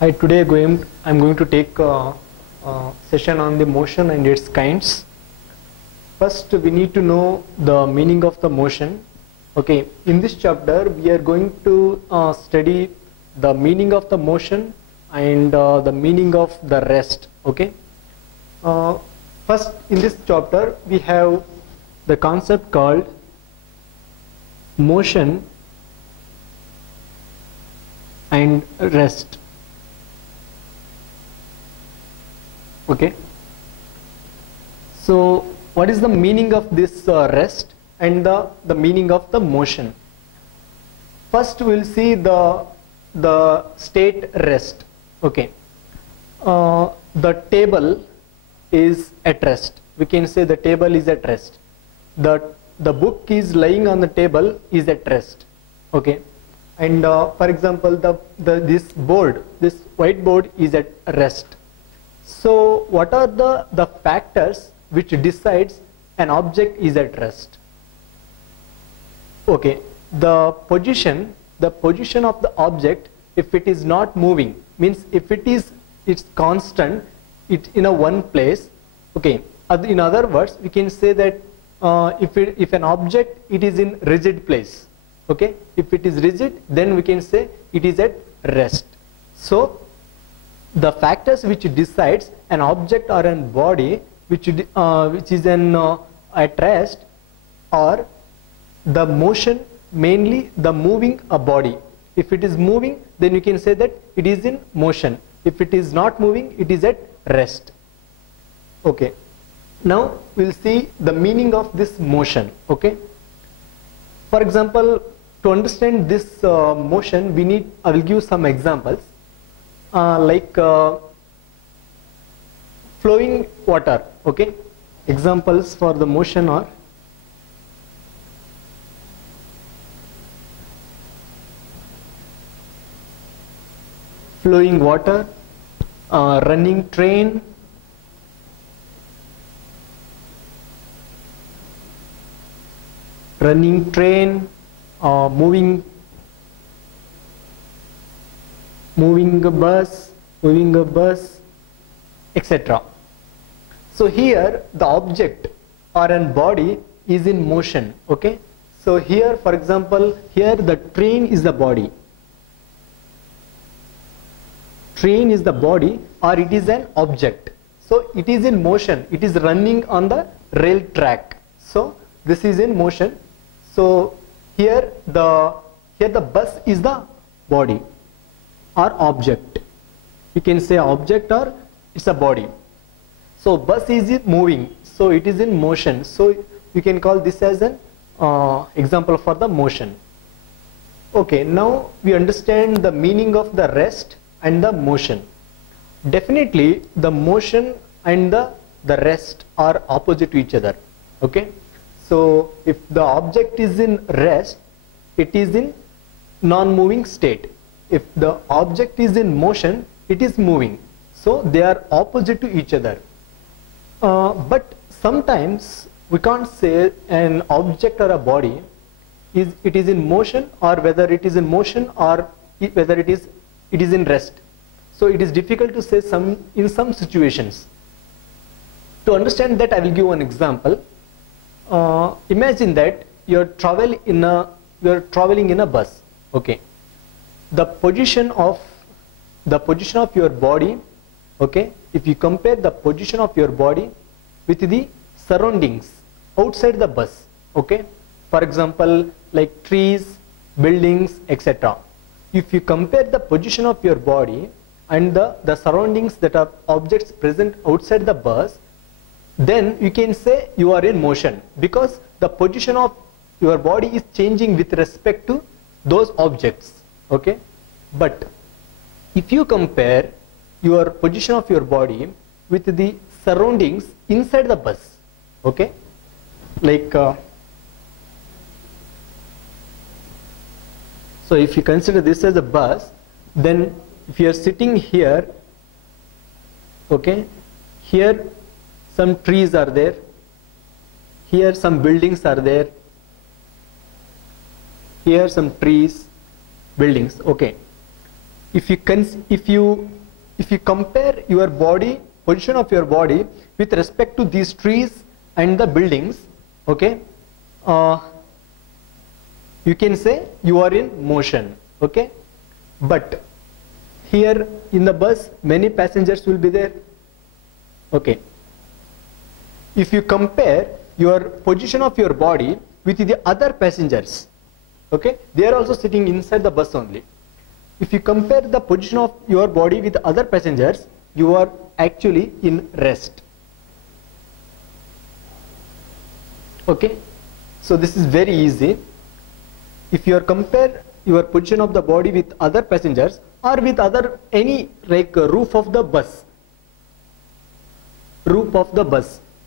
Hi, today I'm going to take a session on the motion and its kinds. First, we need to know the meaning of the motion. Okay, in this chapter, we are going to study the meaning of the motion and the meaning of the rest. Okay. First, in this chapter, we have the concept called motion and rest. Okay, so what is the meaning of this rest and the meaning of the motion? First, we'll see the state rest. Okay, the table is at rest. We can say the table is at rest. The book is lying on the table is at rest. Okay, and for example, this whiteboard is at rest. So what are the factors which decides an object is at rest? Okay, the position of the object, if it is not moving, means if it's constant, it's in a one place. Okay, in other words, we can say that if an object it is in rigid place. Okay, if it is rigid, then we can say it is at rest. So the factors which decides an object or an body which is at rest are the motion, mainly the moving a body. If it is moving, then you can say that it is in motion. If it is not moving, it is at rest. Okay, now we'll see the meaning of this motion. Okay, for example, to understand this motion, I will give some examples. Like flowing water. Okay, examples for the motion are flowing water, running train, moving a bus, etc. So here the object or an body is in motion. Okay, so here, for example, here the train is the body. Train is the body, or it is an object. So it is in motion. It is running on the rail track. So this is in motion. So here the bus is the body or object. You can say object or it's a body. So bus is moving, so it is in motion. So you can call this as an example for the motion. Okay, now we understand the meaning of the rest and the motion. Definitely the motion and the rest are opposite to each other. Okay, so if the object is in rest, it is in non-moving state. If the object is in motion, it is moving. So they are opposite to each other. But sometimes we can't say an object or a body is in motion, or whether it is in motion or whether it is in rest. So it is difficult to say in some situations. To understand that, I will give one example. Imagine that you are traveling in a bus. Okay, the position of your body. Okay, if you compare the position of your body with the surroundings outside the bus. Okay, for example, like trees, buildings, etc. If you compare the position of your body and the surroundings that are objects present outside the bus, then you can say you are in motion, because the position of your body is changing with respect to those objects. Okay, but if you compare your position of your body with the surroundings inside the bus, okay, like so if you consider this as a bus, then if you are sitting here, okay, here some trees are there, here some buildings are there, here some trees, buildings. Okay, if you compare your body, position of your body with respect to these trees and the buildings, okay, you can say you are in motion, okay. But here in the bus many passengers will be there, okay. If you compare your position of your body with the other passengers, okay, they are also sitting inside the bus only. If you compare the position of your body with other passengers, you are actually in rest, okay. So this is very easy. If you are compare your position of the body with other passengers or with other any like roof of the bus,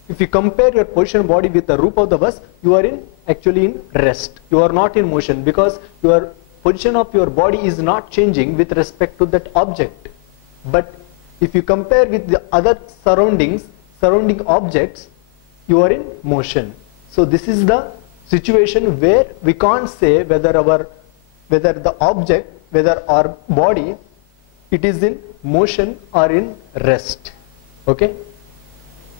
if you compare your position body with the roof of the bus, you are actually in rest. You are not in motion because your position of your body is not changing with respect to that object. But if you compare with the other surrounding objects, you are in motion. So this is the situation where we can't say whether our body, it is in motion or in rest, okay.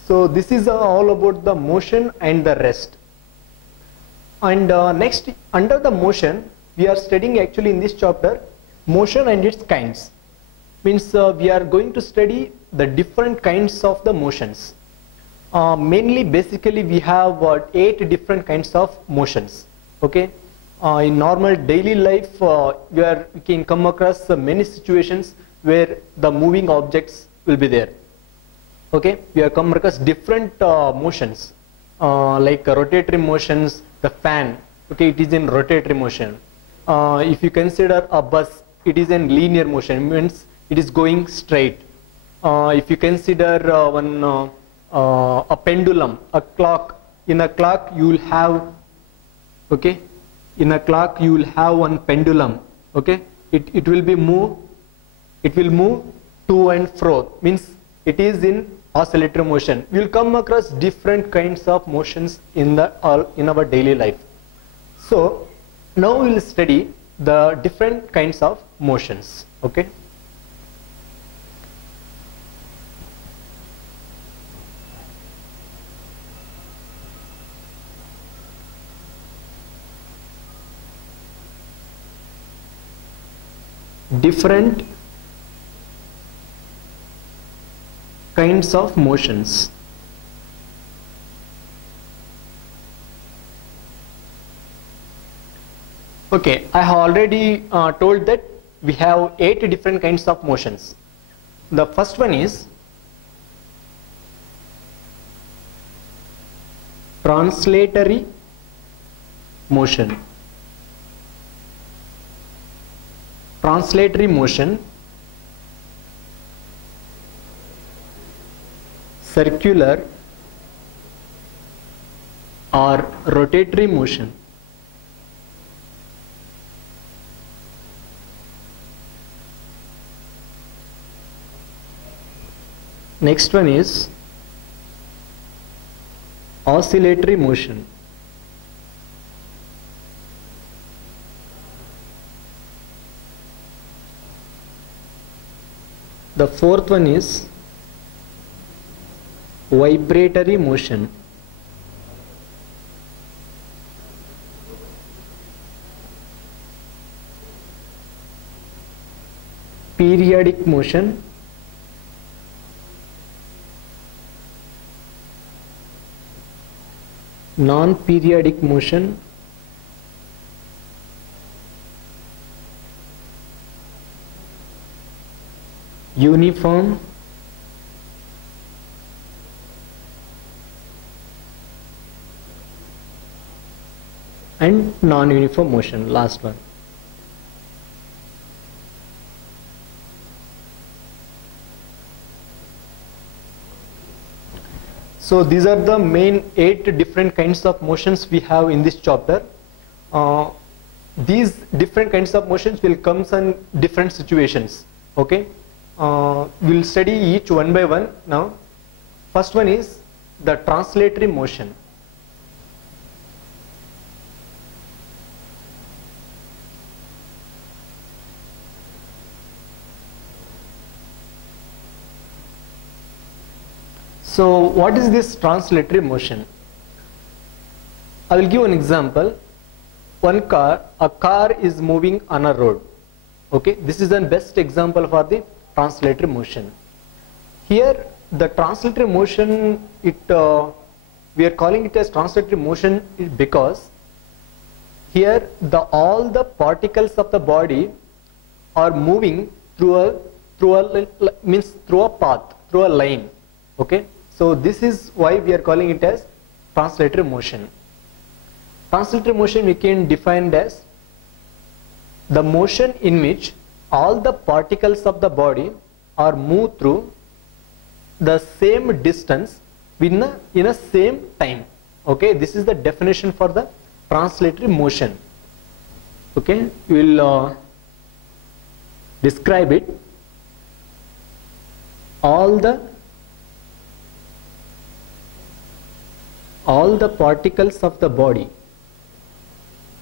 So this is all about the motion and the rest. And next, under the motion, we are studying actually in this chapter motion and its kinds. Means we are going to study the different kinds of the motions. Mainly, basically, we have 8 different kinds of motions, okay. In normal daily life, we can come across many situations where the moving objects will be there, okay. We have come across different motions, like rotatory motions. The fan, okay, it is in rotatory motion. If you consider a bus, it is in linear motion, means it is going straight. If you consider a pendulum, a clock, in a clock you will have, okay, in a clock you will have one pendulum, okay. It will move to and fro, means it is in oscillatory motion. We will come across different kinds of motions in our daily life. So now we will study the different kinds of motions, okay. Different kinds of motions. Okay, I have already told that we have 8 different kinds of motions. The first one is translatory motion. Translatory motion, circular or rotatory motion. Next one is oscillatory motion. The fourth one is vibratory motion. Periodic motion. Non-periodic motion. Uniform. And non-uniform motion, last one. So these are the main 8 different kinds of motions we have in this chapter. These different kinds of motions will come in different situations, okay. We'll study each one by one now. First one is the translatory motion. So what is this translatory motion? I will give an example. A car is moving on a road. Okay, this is the best example for the translatory motion. Here the translatory motion, we are calling it as translatory motion because here all the particles of the body are moving through a path, through a line. Okay, so this is why we are calling it as translatory motion. Translatory motion we can define as the motion in which all the particles of the body are moved through the same distance in a same time. Okay, this is the definition for the translatory motion. Okay, we will describe it. All the particles of the body,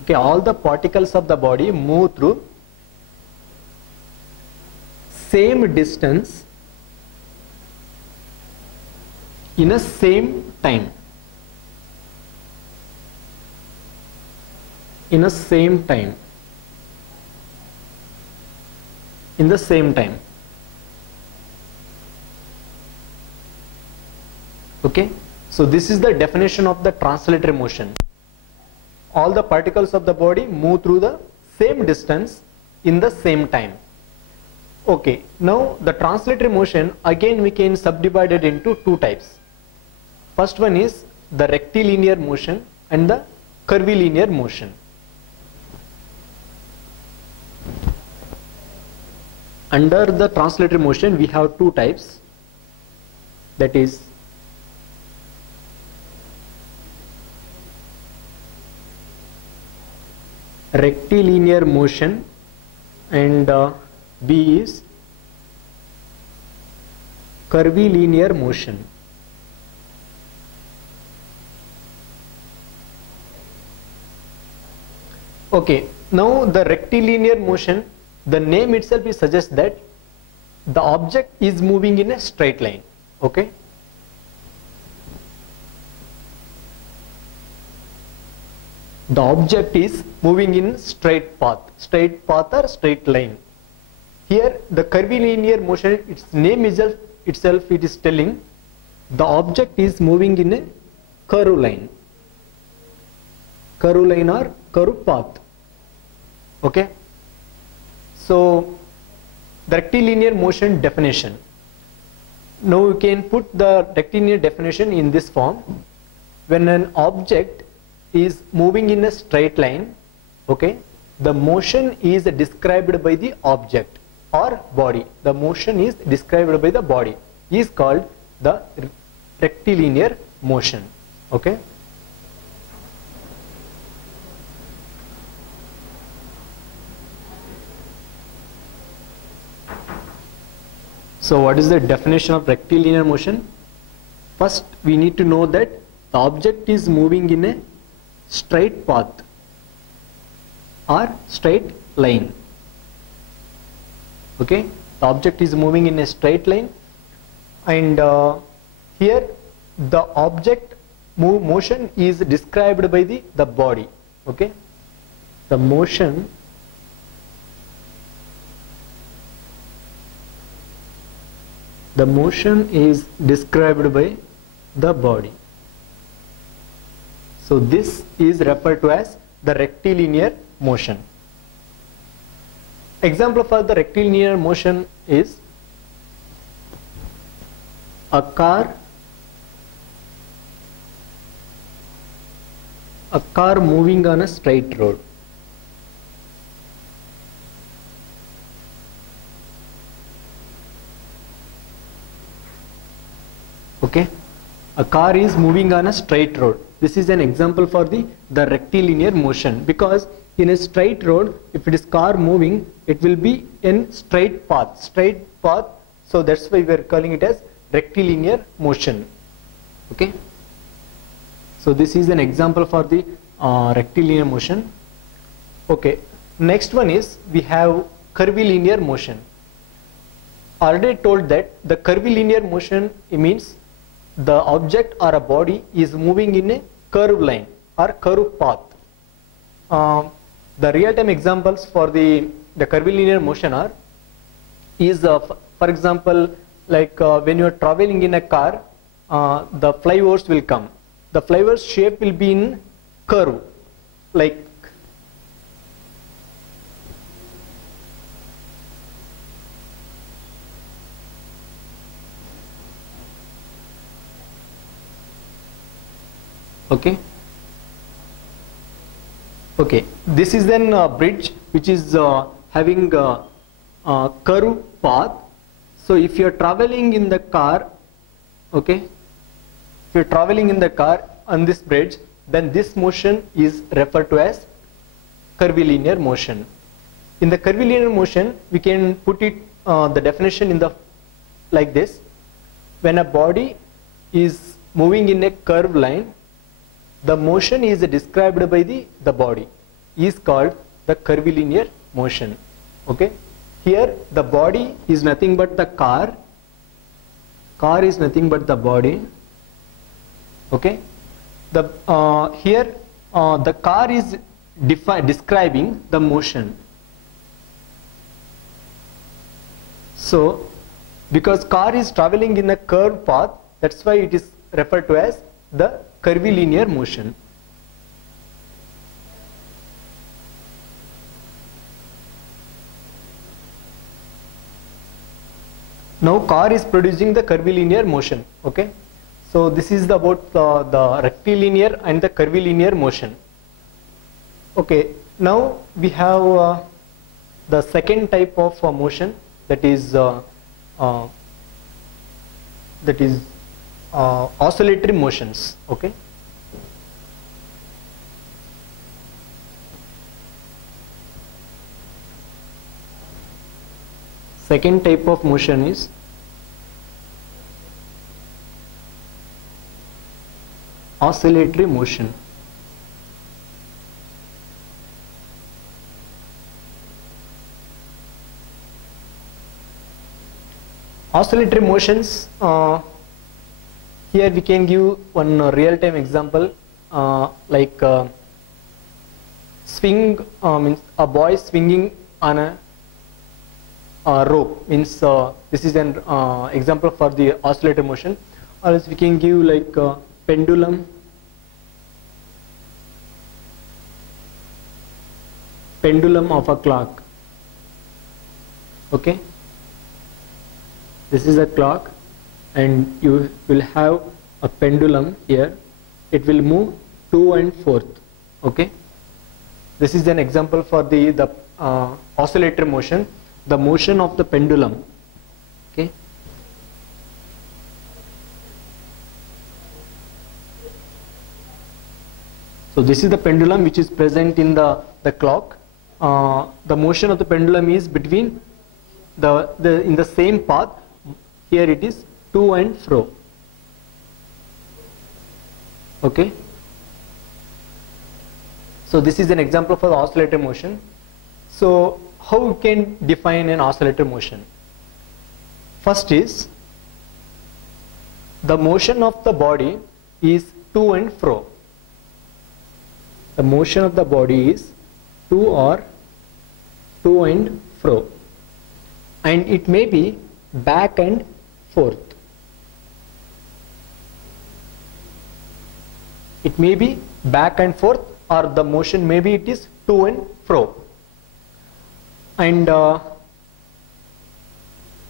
okay, all the particles of the body move through same distance in a same time. In the same time. Okay, so this is the definition of the translatory motion. All the particles of the body move through the same distance in the same time. Okay, now the translatory motion, again we can subdivide it into two types. First one is the rectilinear motion and the curvilinear motion. Under the translatory motion we have two types, that is rectilinear motion and B is curvilinear motion. Okay, now the rectilinear motion, the name itself suggests that the object is moving in a straight line. Okay, the object is moving in straight path or straight line. Here the curvilinear motion, its name itself it is telling the object is moving in a curved line or curved path. Okay, so the rectilinear motion definition. Now you can put the rectilinear definition in this form. When an object is moving in a straight line, okay, the motion is described by the object or body. The motion is described by the body is called the rectilinear motion. Okay, so what is the definition of rectilinear motion? First we need to know that the object is moving in a straight path or straight line. Okay, the object is moving in a straight line, and here the object motion is described by the body. Okay, the motion is described by the body. So this is referred to as the rectilinear motion. Example for the rectilinear motion is a car moving on a straight road. Okay, a car is moving on a straight road. This is an example for the rectilinear motion, because in a straight road, if it is car moving, it will be in straight path. So that's why we are calling it as rectilinear motion. Okay, so this is an example for the rectilinear motion. Okay, next one is we have curvilinear motion. Already told that the curvilinear motion means the object or a body is moving in a curved line or curved path. The real-time examples for the curvilinear motion are for example, like when you are traveling in a car, the flyovers will come. The flyover's shape will be in curve, like okay. This is then a bridge which is having a curved path. So if you are traveling in the car, okay, if you are traveling in the car on this bridge, then this motion is referred to as curvilinear motion. In the curvilinear motion, we can put it the definition in the like this: when a body is moving in a curved line, the motion is described by the body is called the curvilinear motion. Okay, here the body is nothing but the car is nothing but the body. Okay, the here the car is describing the motion. So because car is traveling in a curved path, that's why it is referred to as the curvilinear motion. Now car is producing the curvilinear motion. Okay, so this is about the rectilinear and the curvilinear motion. Okay, now we have the second type of motion, that is oscillatory motions. Okay, second type of motion is oscillatory motion. Oscillatory motions, here we can give one real-time example, like swing, means a boy swinging on a rope, means this is an example for the oscillatory motion. Or else we can give like pendulum of a clock. Okay, this is a clock and you will have a pendulum here. It will move to and forth. Okay, this is an example for the oscillatory motion, the motion of the pendulum. Okay, so this is the pendulum which is present in the clock. The motion of the pendulum is between in the same path. Here it is to and fro. Okay, so this is an example for the oscillatory motion. So how we can define an oscillatory motion? First is, the motion of the body is to and fro. The motion of the body is to and fro, and it may be back and forth. It may be back and forth, or the motion maybe it is to and fro. And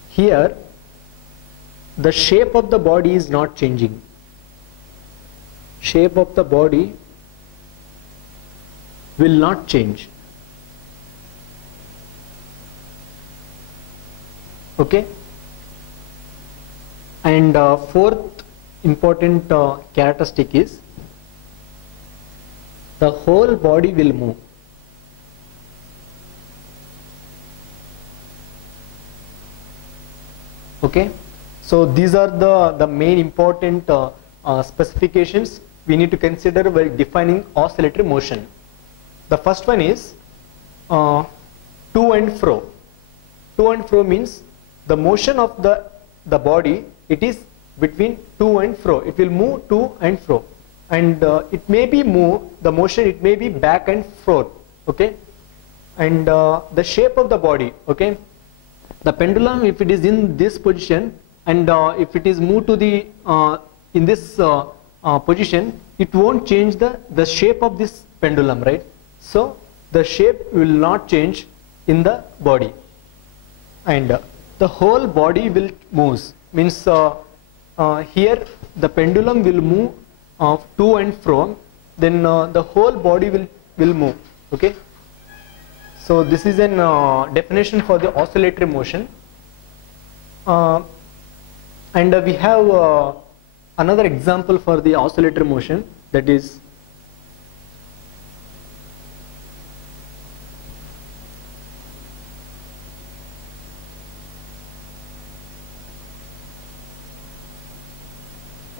here the shape of the body is not changing. Shape of the body will not change. Okay, and fourth important characteristic is the whole body will move. Okay, so these are the main important specifications we need to consider while defining oscillatory motion. The first one is to and fro. To and fro means the motion of the body, it is between to and fro. It will move to and fro, and it may be move the motion. It may be back and forth. Okay, and the shape of the body. Okay, the pendulum, if it is in this position, and if it is moved to the in this position, it won't change the shape of this pendulum, right? So the shape will not change in the body, and the whole body will moves. Means here the pendulum will move to and fro, then the whole body will move. Okay, so this is an definition for the oscillatory motion. And we have another example for the oscillatory motion, that is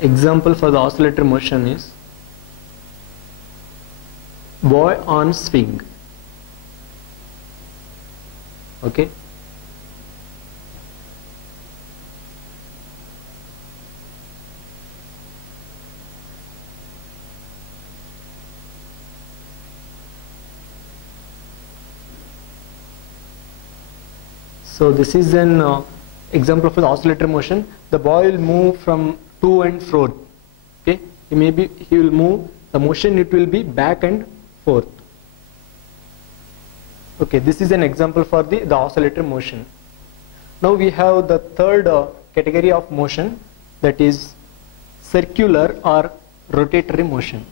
example for the oscillatory motion is boy on swing. Okay, so this is an example for the oscillatory motion. The boy will move from to and fro. Okay, he will move. The motion, it will be back and forth. Okay, this is an example for the oscillatory motion. Now we have the third category of motion, that is circular or rotatory motion.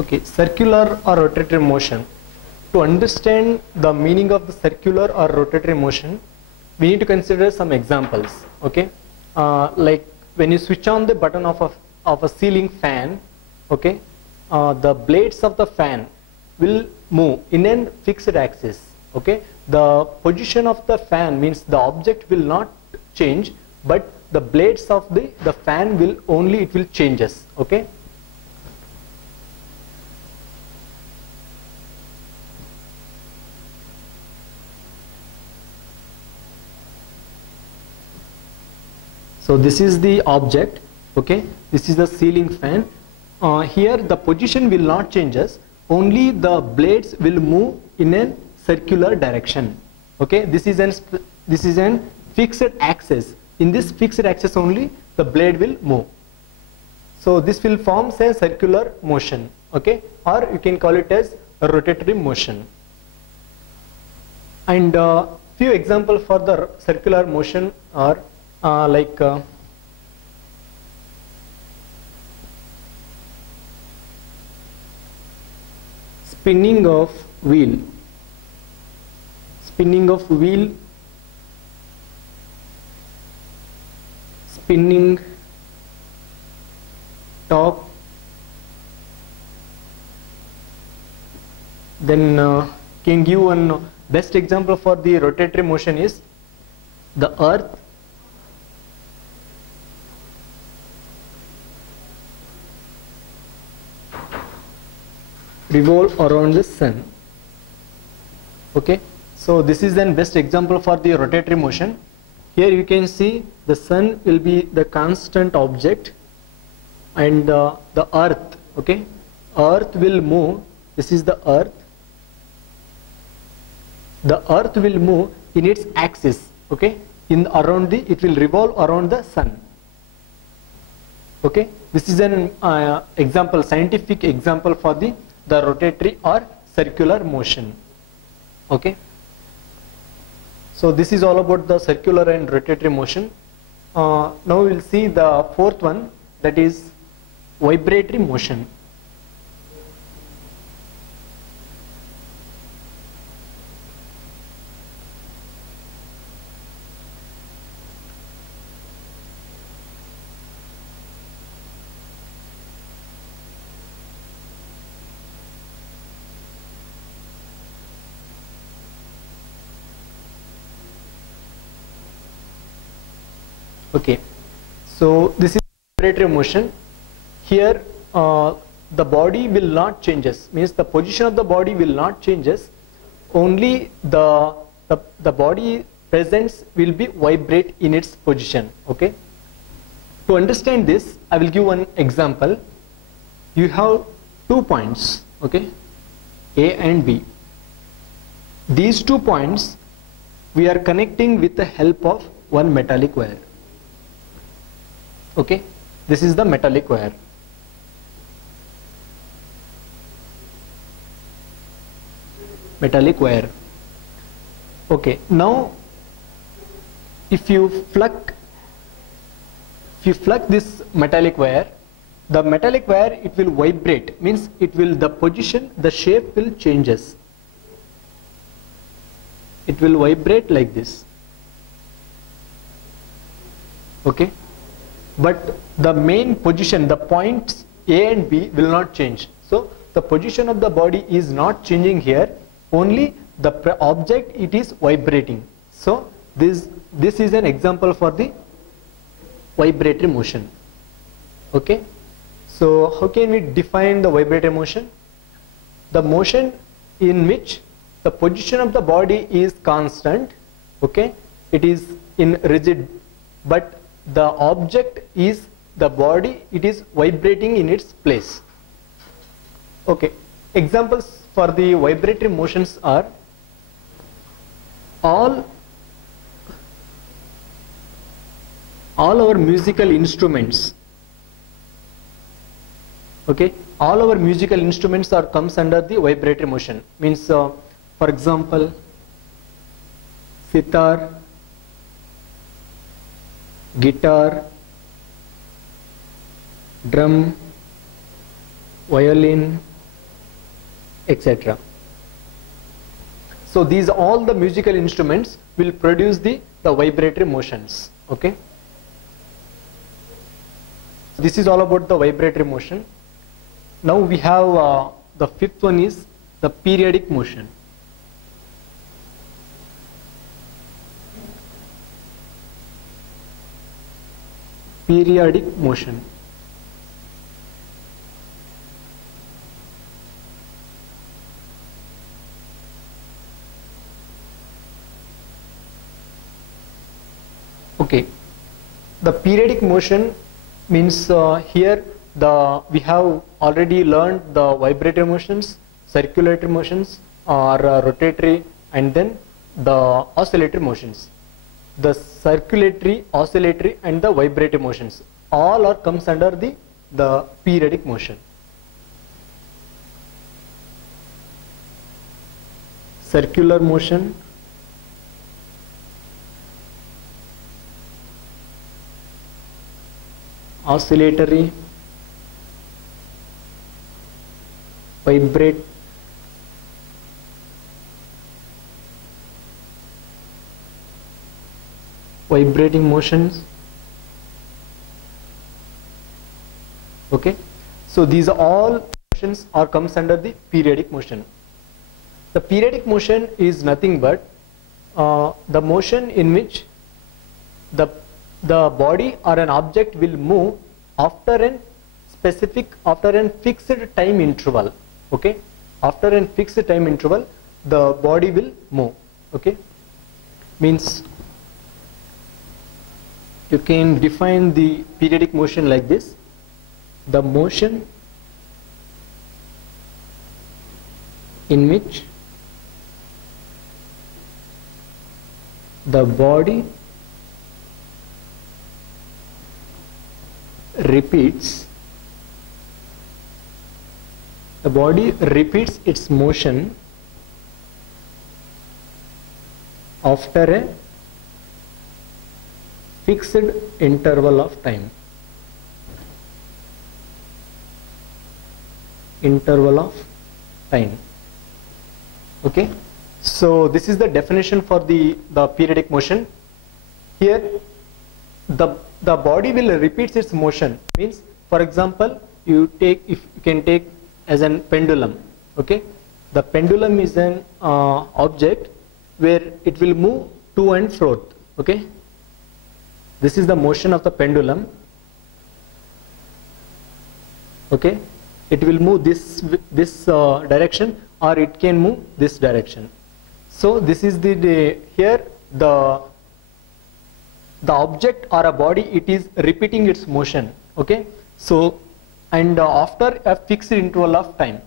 Okay, circular or rotatory motion. To understand the meaning of the circular or rotatory motion, we need to consider some examples. Okay, like when you switch on the button of a ceiling fan, okay, the blades of the fan will move in a fixed axis. Okay, the position of the fan means the object will not change, but the blades of the fan will only, it will changes. Okay. So this is the object. Okay, this is the ceiling fan. Here the position will not changes, only the blades will move in a circular direction. Okay, this is an fixed axis. In this fixed axis only the blade will move. So this will form a circular motion. Okay, or you can call it as a rotatory motion. And few examples for the circular motion are like spinning of wheel, spinning top, then can give one best example for the rotatory motion is the earth revolve around the sun. Okay, so this is the best example for the rotatory motion. Here you can see the sun will be the constant object, and the earth, okay, earth will move. This is the earth. The earth will move in its axis. Okay, it will revolve around the sun. Okay, this is an example, scientific example for the rotatory or circular motion. Okay, so this is all about the circular and rotatory motion. Now we will see the fourth one, that is vibratory motion. Okay, so this is vibratory motion. Here the body will not changes, means the position of the body will not changes, only the body presence will be vibrate in its position. Okay, to understand this I will give one example. You have 2 points, okay, A and B. These 2 points we are connecting with the help of one metallic wire. Okay, this is the metallic wire. Metallic wire. Okay, now if you pluck this metallic wire, the metallic wire, it will vibrate, means it will, the position, the shape will changes. It will vibrate like this. Okay, but the main position, the points A and B will not change. So the position of the body is not changing here, only the object, it is vibrating. So this is an example for the vibratory motion. Okay, so how can we define the vibratory motion? The motion in which the position of the body is constant, okay, it is in rigid, but the object is the body, it is vibrating in its place. Okay, examples for the vibratory motions are all our musical instruments. Okay, all our musical instruments are comes under the vibratory motion, means for example sitar, guitar, drum, violin, etc. So these all the musical instruments will produce the vibratory motions. Okay, this is all about the vibratory motion. Now we have the fifth one is the periodic motion. Periodic motion. Okay, the periodic motion means here we have already learned the vibratory motions, circulatory motions, or rotatory, and then the oscillatory motions. The circulatory, oscillatory, and the vibratory motions all are comes under the periodic motion. Circular motion, oscillatory, vibrating motions. Okay, so these all motions are comes under the periodic motion. The periodic motion is nothing but the motion in which the body or an object will move after a fixed time interval. Okay, after a fixed time interval the body will move. Okay, means you can define the periodic motion like this: the motion in which the body repeats its motion after a fixed interval of time. Okay, so this is the definition for the periodic motion. Here the body will repeat its motion, means for example you can take as an pendulum. Okay, the pendulum is an object where it will move to and fro. Okay, This is the motion of the pendulum. Okay, it will move this direction, or it can move this direction. So this is the here the object or a body, it is repeating its motion. Okay, so and after a fixed interval of time.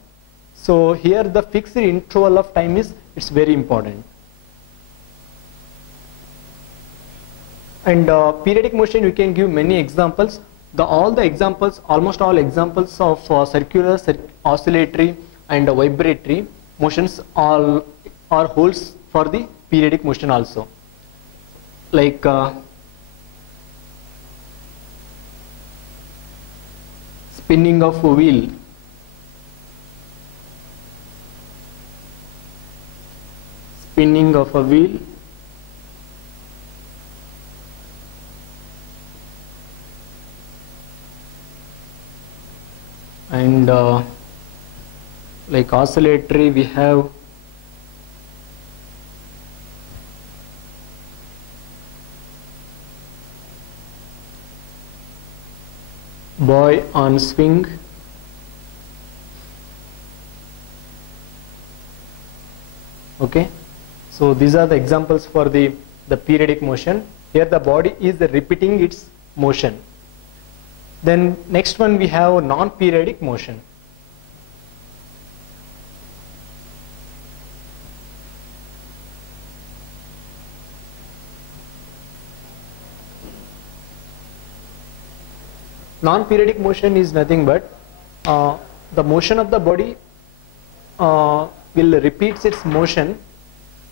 So here the fixed interval of time is, it's very important. And periodic motion, we can give many examples. Almost all examples of circular, oscillatory and vibratory motions all are holds for the periodic motion also. Like spinning of a wheel, spinning of a wheel, and like oscillatory we have boy on swing, okay. So these are the examples for the periodic motion. Here the body is repeating its motion. Then next one we have non-periodic motion. Non-periodic motion is nothing but the motion of the body will repeats its motion,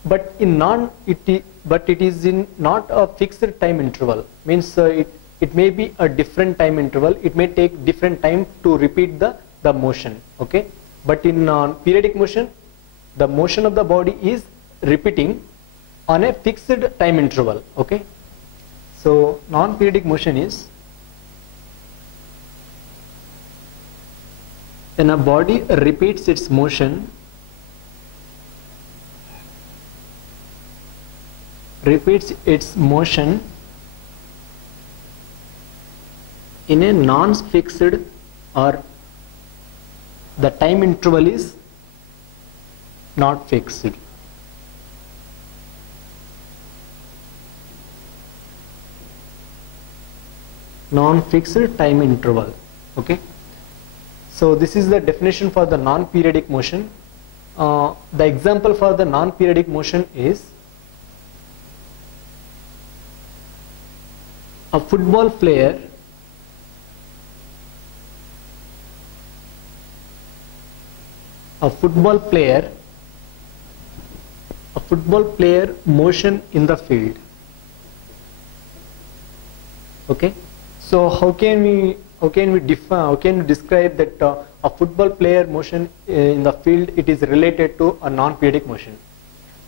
but it is in not a fixed time interval. Means it may be a different time interval. It may take different time to repeat the motion. Okay, but in periodic motion, the motion of the body is repeating on a fixed time interval. Okay, so non-periodic motion is when a body repeats its motion in a non-fixed, or the time interval is not fixed. Non-fixed time interval. Okay, so this is the definition for the non-periodic motion. The example for the non-periodic motion is a football player motion in the field. Okay, so how can we describe that a football player motion in the field, it is related to a non-periodic motion?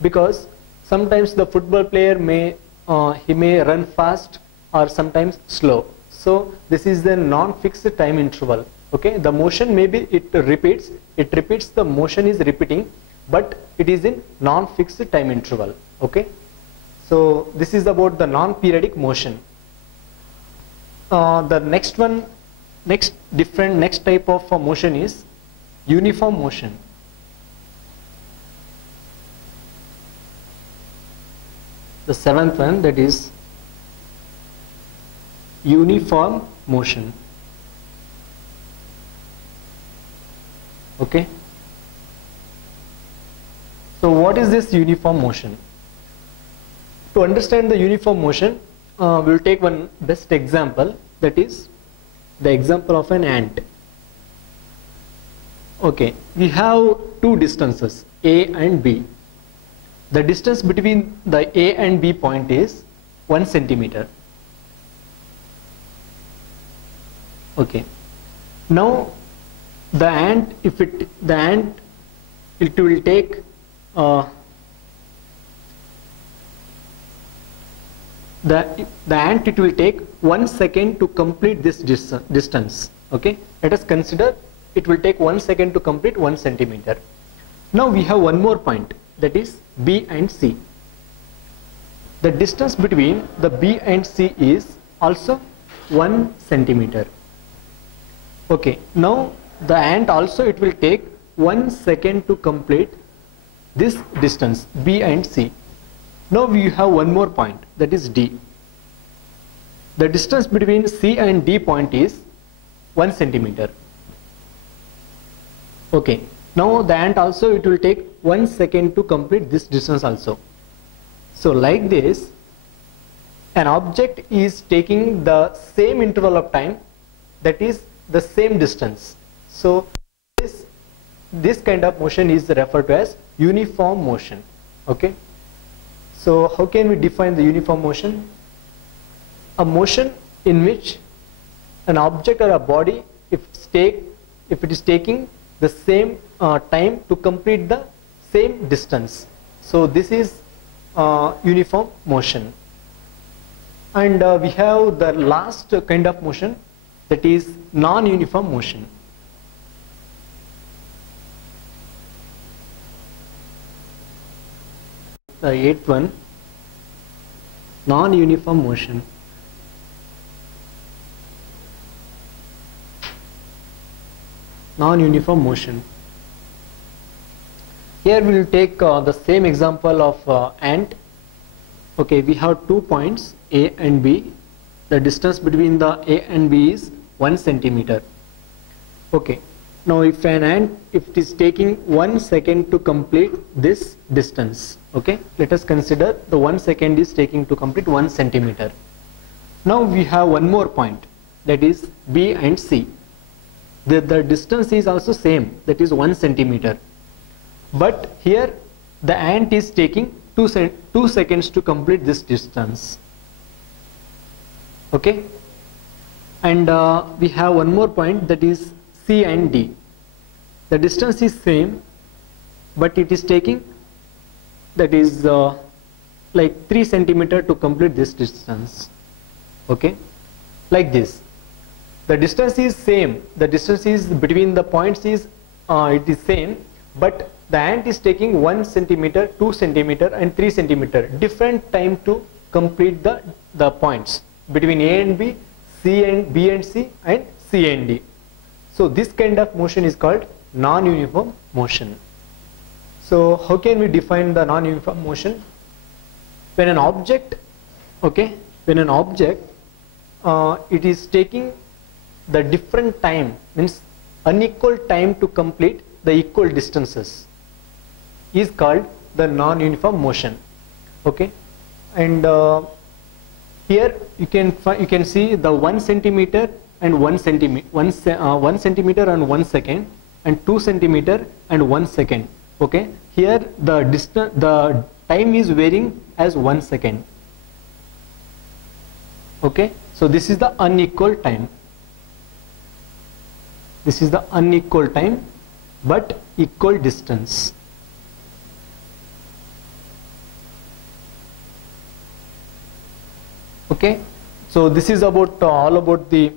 Because sometimes the football player may run fast or sometimes slow. So this is the non-fixed time interval. Okay, the motion maybe it repeats, the motion is repeating, but it is in non-fixed time interval. Okay, so this is about the non-periodic motion. The next type of motion is uniform motion. The seventh one, that is uniform motion. Okay, so what is this uniform motion? To understand the uniform motion, we will take one best example, that is the example of an ant. Okay, we have two distances, A and B. The distance between the A and B point is 1 centimeter. Okay, now the ant, it will take it will take 1 second to complete this distance. Okay, let us consider it will take 1 second to complete 1 centimeter. Now we have one more point, that is B and C. The distance between the B and C is also 1 centimeter. Okay, now the ant also it will take 1 second to complete this distance B and C. Now we have one more point, that is D. The distance between C and D point is 1 centimeter. Okay, now the ant also it will take 1 second to complete this distance also. So like this, an object is taking the same interval of time, that is the same distance. So this kind of motion is referred to as uniform motion. Okay, so how can we define the uniform motion? A motion in which an object or a body, if it is taking the same time to complete the same distance. So this is uniform motion. And we have the last kind of motion, that is non-uniform motion. The eighth one, non-uniform motion. Non-uniform motion. Here we will take the same example of ant. Okay, we have 2 points A and B. The distance between the A and B is 1 centimeter. Okay, now if an ant, if it is taking 1 second to complete this distance, okay, let us consider the 1 second is taking to complete 1 centimeter. Now we have one more point, that is B and C. The distance is also same, that is 1 centimeter. But here the ant is taking 2 seconds to complete this distance. Okay, and we have one more point, that is C and D. The distance is same, but it is taking, that is like 3 centimeter to complete this distance. Okay, like this. The distance is same, the distance is between the points is it is same, but the ant is taking 1 centimeter, 2 centimeter and 3 centimeter, different time to complete the points between A and B, C and B and C, and C and D. So this kind of motion is called non-uniform motion. So how can we define the non-uniform motion? When an object, okay, when an object it is taking the different time, means unequal time to complete the equal distances, is called the non-uniform motion. Okay, and here you can see the 1 centimeter and 1 centimeter, 1 centimeter and 1 second, and 2 centimeter and 1 second. Okay, here the time is varying as 1 second. Okay, so this is the unequal time. This is the unequal time, but equal distance. Okay, so this is about all about the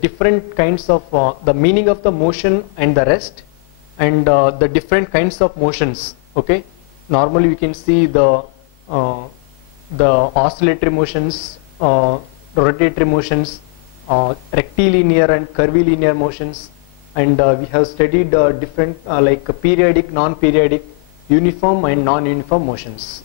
different kinds of the meaning of the motion and the rest, and the different kinds of motions. Okay, normally we can see the oscillatory motions, rotatory motions, rectilinear and curvilinear motions, and we have studied different like periodic, non-periodic, uniform and non-uniform motions.